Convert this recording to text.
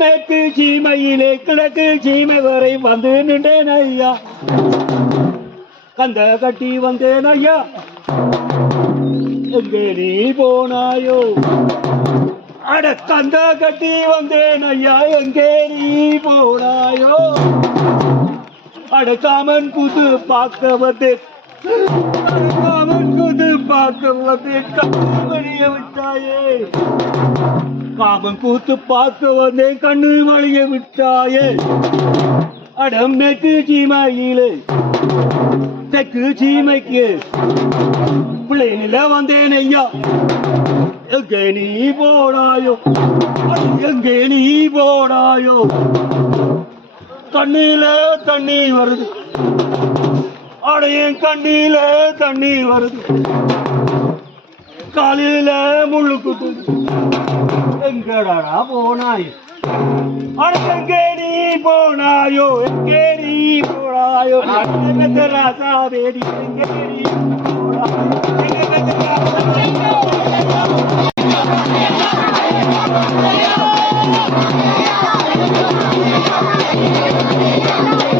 மேற்கு சீமையிலே கிழக்கு சீமை வரை வந்து நின்றேன் ஐயா கந்த கட்டி வந்தேன் ஐயா எங்கே நீ போனாயோ அட கந்த கட்டி வந்தேன் ஐயா எங்கே நீ போனா அட காமன் கூத்து பார்க்க வந்தேன் அட காமன் கூத்து பார்க்க வந்தேன் கண்ணு விட்டாயே. காமன் கூத்து பார்க்க வந்தேன் கண்ணு மழிய விட்டாயே. அடம் மேற்கு சீமையிலே. தெற்கு சீமைக்கு. பிள்ளைங்கள வந்தேன் ஐயா. எங்கே நீ போனாயோ? எங்கே நீ போனாயோ? கண்ணில தண்ணி வருது. அடையும் கண்ணில தண்ணி வருது. காலையில முள்ளு குத்துது. எங்கடா போனாய்? அட நீ போனாயோ? எங்கே நீ போனாயோ? ராசா வேடி எங்கே நீ போனாயோ? Thank you.